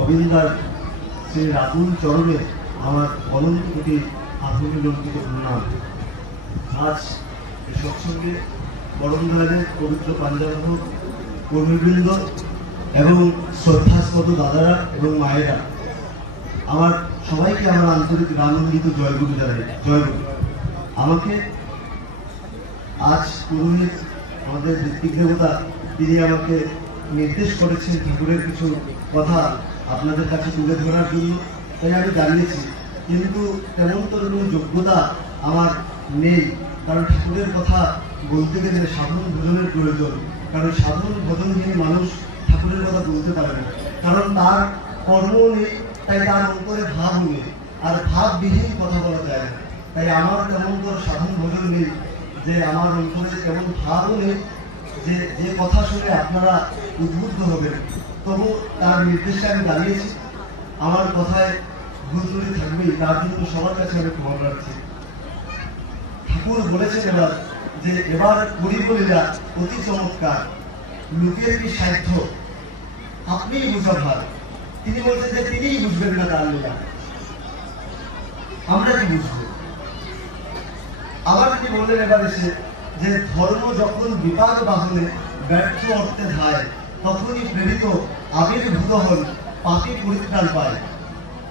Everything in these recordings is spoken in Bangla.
অবিন্দার সেই রাতুল চরণে আমার অনন্ত কোটি আধুনিক লঙ্কিত প্রণাম। আজ এই সৎসঙ্গে পরম দয়ালের পবিত্র পাঞ্জাব কর্মীবৃন্দ এবং শ্রদ্ধাস্পদ দাদারা এবং মায়েরা, আমার সবাইকে আমার আন্তরিক আনন্দিত জয়গুরু জানাই। জয়গুরু। আমাকে আজ পুরোহিত আমাদের ঋত্বিক দেবতা তিনি আমাকে নির্দেশ করেছেন ঠাকুরের কিছু কথা আপনাদের কাছে তুলে ধরার জন্য, তাই আমি দাঁড়িয়েছি। কিন্তু তেমন তো কোনো যোগ্যতা আমার নেই, কারণ ঠাকুরের কথা বলতে গেলে সাধারণ ভোজনের প্রয়োজন। কারণ সাধারণ ভোজনহীন মানুষ ঠাকুরের কথা বলতে পারে না, কারণ তার কর্ম নেই, তাই তার অন্তরে ভাব নেই, আর ভাববিহীন কথা বলা যায় না। তাই আমার তেমন তো সাধারণ ভোজন নেই যে আমার অন্তরে তেমন ভাবও নেই যে যে কথা শুনে আপনারা উদ্বুদ্ধ হবেন। তবু তার নির্দেশে আমি দাঁড়িয়েছি। আমার কথায় ভুল ত্রুটি থাকবেই, তার জন্য সবার কাছে আমি ক্ষমা প্রার্থী। ঠাকুর বলেছেন এবার যে এবার করিবলীলা অতি চমৎকার, লোকের কি সাধ্য আপনিই বুঝা ভার। তিনি বলছেন যে তিনিই বুঝবেন না তার লীলা, আমরা কি বুঝবো। আবার তিনি বললেন এবার এসে যে ধর্ম যখন বিপাক বাহনে ব্যর্থ অর্থে ধায়, তখনই প্রেরিত আবির্ভূত হন পাপী পরিত্রাণ পায়।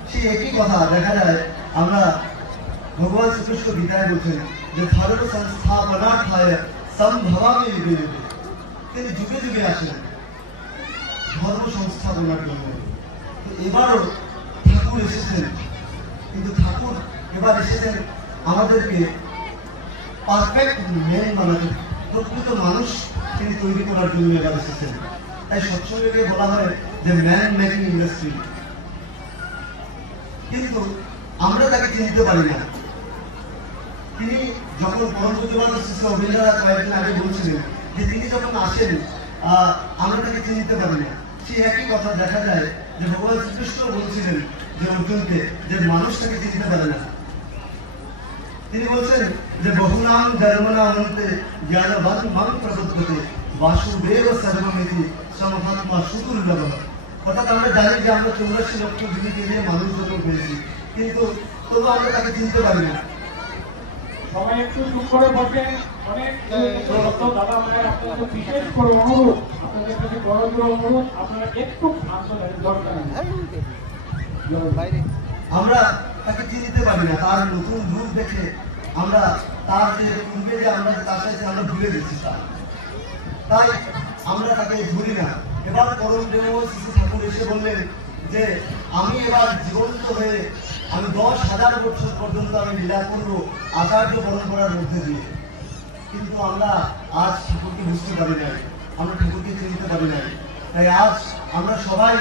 সেই একই কথা দেখা যায় আমরা ভগবান শ্রীকৃষ্ণ গীতায় বলছেন যে ধর্ম সংস্থাপনার্থায় সম্ভবামি বিবেকে। তিনি যুগে যুগে আসেন ধর্ম সংস্থাপনার জন্য। তো এবারও ঠাকুর এসেছেন, কিন্তু ঠাকুর এবার এসেছেন আমাদেরকে পারফেক্ট ম্যান বানাতে, প্রকৃত মানুষ তিনি তৈরি করার জন্য এবার এসেছেন। তাই সৎসঙ্গে বলা হয় যে ম্যান মেকিং ইন্ডাস্ট্রি। কিন্তু আমরা তাকে চিনতে পারি না। তিনি যখন পরম পূজ্যপাদ শ্রী অবিন্দারা কয়েকদিন আগে বলছিলেন যে তিনি যখন আসেন আমরা তাকে চিনতে পারি না। সেই একই কথা দেখা যায় যে ভগবান শ্রীকৃষ্ণ বলছিলেন যে অর্জুনকে যে মানুষ তাকে চিনতে পারে না। তিনি বলছেন যে বহুনাম ধর্মনা অনন্তে জ্ঞানবান মান প্রবুদ্ধতে বাসুদেব সর্বমিতি সমভাত্মা সুদুর্লভ। অর্থাৎ আমরা জানি যে আমরা 84 লক্ষ জীবীকে নিয়ে মানুষ জন্ম পেয়েছি, কিন্তু তবু আমরা তাকে চিনতে পারি না। সবাই একটু চুপ করে বসে। অনেক দাদা মায়ের আপনাদের বিশেষ করে অনুরোধ, আপনাদের কাছে বড় অনুরোধ, আপনারা একটু শান্ত থাকেন, দরকার নেই। আমরা তাকে চিনতে পারি না। তার নতুন রূপ দেখে আমরা তার যে পূর্বে যে আমরা তার সাথে আমরা ভুলে গেছি, তাই আমরা তাকে ধরি না। এবার পরম প্রেমময় শ্রী ঠাকুর এসে বললেন যে আমি এবার জীবন্ত হয়ে আমি 10,000 বছর পর্যন্ত আমি লীলা করবো আচার্য পরম্পরার মধ্যে দিয়ে। কিন্তু আমরা আজ ঠাকুরকে বুঝতে পারি নাই, আমরা ঠাকুরকে চিনতে পারি নাই। তাই আজ আমরা সবাই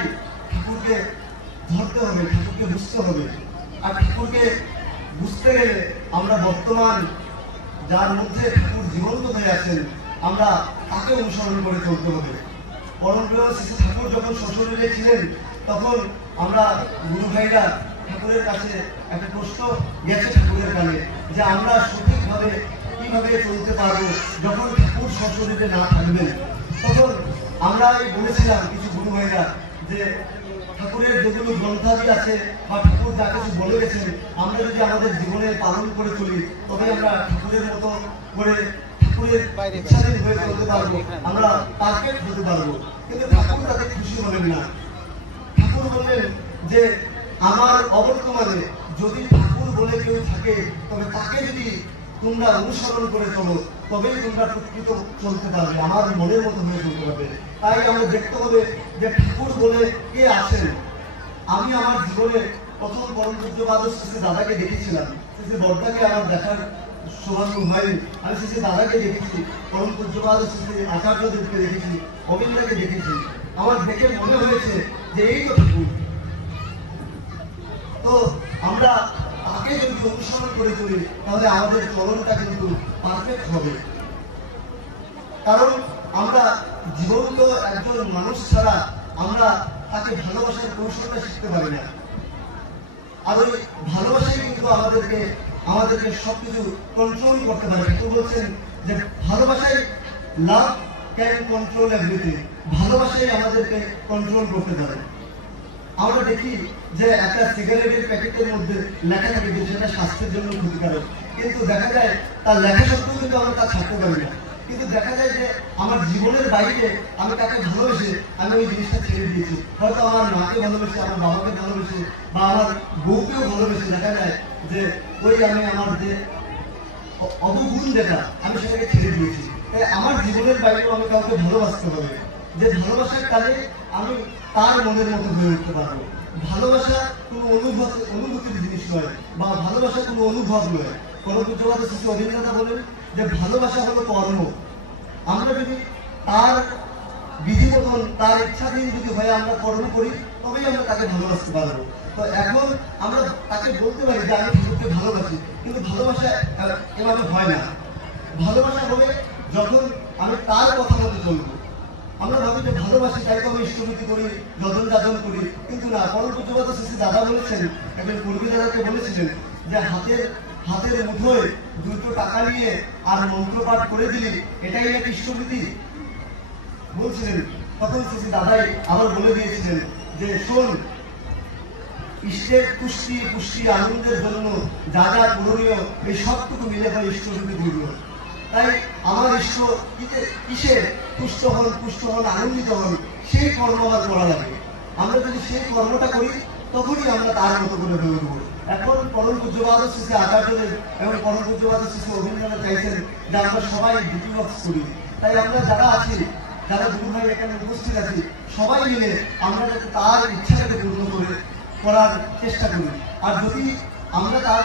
ঠাকুরকে ধরতে হবে, ঠাকুরকে বুঝতে হবে। আর ঠাকুরকে বুঝতে গেলে আমরা বর্তমান যার মধ্যে ঠাকুর জীবন্ত হয়ে আছেন আমরা তাকে অনুসরণ করে চলতে হবে। পরম প্রিয় শ্রী ঠাকুর যখন শ্বশুরে ছিলেন তখন আমরা গুরু ভাইরা ঠাকুরের কাছে একটা প্রশ্ন গেছে ঠাকুরের কানে যে আমরা সঠিকভাবে কিভাবে চলতে পারবো যখন ঠাকুর শ্বশুরে না থাকবেন। তখন আমরা বলেছিলাম কিছু গুরু ভাইরা যে ঠাকুরের যেগুলো গ্রন্থাদি আছে বা ঠাকুর যা কিছু বলে গেছেন আমরা যদি আমাদের জীবনে পালন করে চলি তবে আমরা ঠাকুরের মতো করে ঠাকুরের ইচ্ছাধীন হয়ে চলতে পারবো, আমরা পারফেক্ট হতে পারবো। কিন্তু ঠাকুর তাতে খুশি হলেন না। ঠাকুর বললেন যে আমার অবর্তমানে যদি ঠাকুর বলে কেউ থাকে তবে তাকে যদি তোমরা অনুসরণ করে চলো তবেই তোমরা প্রকৃত চলতে পারবে, আমার মনের মতো হয়ে চলতে পারবে। তাই আমরা দেখতে হবে যে ঠাকুর বলে কে আছেন। আমি আমার জীবনে প্রথম পরম পূজ্যপাদ শ্রী দাদাকে দেখেছিলাম, শ্রী বর্দাকে আমার দেখার সৌভাগ্য হয়নি। আমি শ্রী দাদাকে দেখেছি, পরম পূজ্যপাদ শ্রী আচার্যদেবকে দেখেছি, অবিন্দাকে দেখেছি। আমার দেখে মনে হয়েছে যে এই তো ঠাকুর। তো আমরা তাকে যদি অনুসরণ করে চলি তাহলে আমাদের চলনটা কিন্তু পারফেক্ট হবে। কারণ আমরা জীবন্ত একজন মানুষ ছাড়া আমরা তাকে ভালোবাসার কৌশলটা শিখতে পারি না। আর ওই ভালোবাসাই কিন্তু আমাদেরকে সবকিছু কন্ট্রোল করতে পারে। ঠাকুর বলছেন যে ভালোবাসাই লাভ ক্যান কন্ট্রোল এভরিথিং। ভালোবাসাই আমাদেরকে কন্ট্রোল করতে পারে। আমরা দেখি যে একটা সিগারেটের প্যাকেটের মধ্যে লেখা থাকে যে সেটা স্বাস্থ্যের জন্য ক্ষতিকারক, কিন্তু দেখা যায় তার লেখা সত্ত্বেও কিন্তু আমরা তা ছাড়তে পারি না। কিন্তু দেখা যায় যে আমার জীবনের বাইরে আমি তাকে ভালোবেসে আমি ওই জিনিসটা ছেড়ে দিয়েছি। হয়তো আমার মাকে ভালোবেসে, আমার বাবাকে ভালোবেসে, বা আমার বউকেও ভালোবেসে দেখা যায় যে ওই আমি আমার যে অবগুণ যেটা আমি সেটাকে ছেড়ে দিয়েছি। তাই আমার জীবনের বাইরেও আমি কাউকে ভালোবাসতে হবে, যে ভালোবাসার কাজে আমি তার মনের মতো হয়ে উঠতে পারবো। ভালোবাসা কোনো অনুভূতির জিনিস নয়, বা ভালোবাসা কোনো অনুভব নয়। পরমপূজ্যপাদ শ্রী অধীনদাতা বলেন যে ভালোবাসা হলো কর্ম। আমরা যদি তার বিধি মতন, তার ইচ্ছাধীন যদি হয়ে আমরা কর্ম করি, তবেই আমরা তাকে ভালোবাসতে পারবো। তো এখন আমরা তাকে বলতে পারি যে আমি ঠাকুরকে ভালোবাসি, কিন্তু ভালোবাসা এভাবে হয় না। ভালোবাসা হবে যখন আমি তার কথা মতো চলবো। আমরা ভাবি যে ভালোবাসি তাই তো আমি ইষ্টভূতি করি, যজন যাজন করি, কিন্তু না। পরমপূজ্যপাদ শ্রী দাদা বলেছেন, একজন কর্মী দাদাকে বলেছিলেন যে হাতের মুঠোয় 2 টাকা নিয়ে আর মন্ত্রপাঠ করে দিলি, এটাই এক ইষ্টভূতি বলছিলেন। তখন শ্রী দাদাই আবার বলে দিয়েছিলেন যে শোন, ইষ্টের পুষ্টি আনন্দের জন্য যা যা করণীয় এই সবটুকু মিলে হয় ইষ্টভূতি পূর্ণ। তাই আমার ইষ্ট কিসে পুষ্ট হন আনন্দিত হন, সেই কর্ম আমার করা লাগে। আমরা যদি সেই কর্মটা করি তখনই আমরা তার মতো করে হয়ে উঠবো। এখন পরমপূজ্যপাদ শ্রী আচার্যদেব এবং পরমপূজ্যপাদ শ্রী অভিনন্দন চাইছেন যে আমরা সবাই ডিউটি বক্স করি। তাই আমরা যারা আছি, যারা গুরু ভাই এখানে উপস্থিত আছি, সবাই মিলে আমরা যাতে তার ইচ্ছাটাকে পূর্ণ করার চেষ্টা করি। আর যদি আমরা তার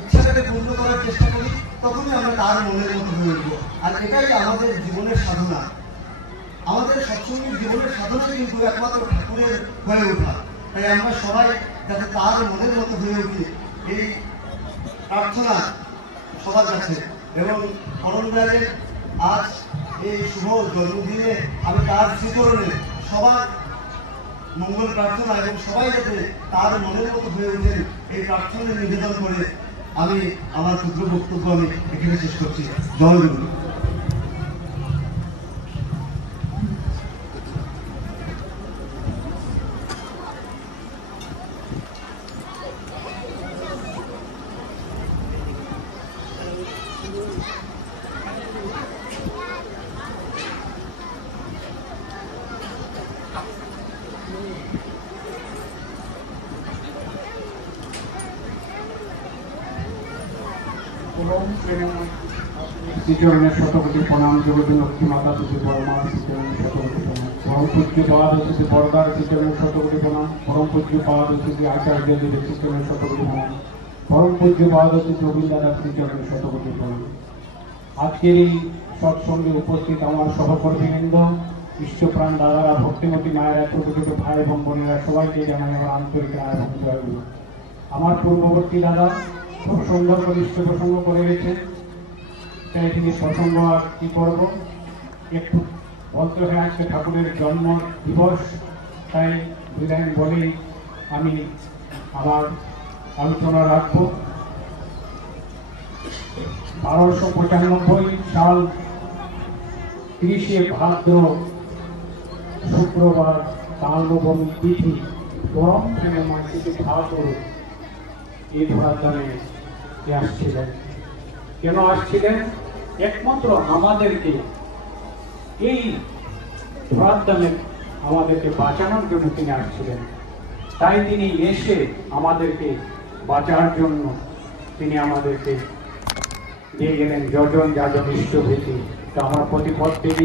ইচ্ছাটাকে পূর্ণ করার চেষ্টা করি তখনই আমরা তার মনের মতো হয়ে উঠবো। আর এটাই আমাদের জীবনের সাধনা। আমাদের সৎসঙ্গীর জীবনের সাধনা কিন্তু একমাত্র ঠাকুরের হয়ে ওঠা। তাই আমরা সবাই যাতে তার মনের মতো হয়ে উঠি, এই প্রার্থনা সবার কাছে। এবং পরম দয়ালের আজ এই শুভ জন্মদিনে আমি তার শ্রীচরণে সবার মঙ্গল প্রার্থনা এবং সবাই যাতে তার মনের মতো হয়ে ওঠেন এই প্রার্থনা নিবেদন করে আমি আমার ক্ষুদ্র বক্তব্য আমি এখানে শেষ করছি। জয় গুরু। শ্রীচরণের শতকোটি প্রণাম। জগতী লক্ষ্মী মাতা শ্রী বর্মা শ্রীচরণের শতকোটি প্রণাম। পরম পূজ্যপাদ শ্রী বরদার শ্রীচরণের শতকোটি প্রণাম। পরম পূজ্যপাদ শ্রী আচার্য দেবের শ্রীচরণের শতকোটি প্রণাম। পরম পূজ্যপাদ শ্রী গোবিন্দাদার শ্রীচরণের শতকোটি প্রণাম। আজকের এই সৎসঙ্গে উপস্থিত আমার সহকর্মীবৃন্দ, ইষ্টপ্রাণ দাদারা, ভক্তিমতী মায়েরা, ছোট ছোট ভাই এবং বোনেরা, সবাইকে জানাই আমার আন্তরিক রায় এবং জয়গুলো। আমার পূর্ববর্তী দাদা খুব সুন্দর করে ইষ্ট প্রসঙ্গ করে গেছেন, তাই তিনি প্রসঙ্গ আর কি করব, একটু বলতে হয় আজকে ঠাকুরের জন্ম দিবস। তাই বিধান বলেই আমি আমার আলোচনা রাখব। 1295 সাল 30শে ভাদ্র শুক্রবার কালবনী তিথি পরম প্রেমে মাসিকে ভাগর এই ধরাধামে আসছিলেন। কেন আসছিলেন? একমাত্র আমাদেরকে এই ধরাধামে আমাদেরকে বাঁচানোর জন্য তিনি আসছিলেন। তাই তিনি এসে আমাদেরকে বাঁচার জন্য তিনি আমাদেরকে দিয়ে গেলেন যজন যাজন ইষ্টভীতি। তো আমার প্রতিপদ দেবী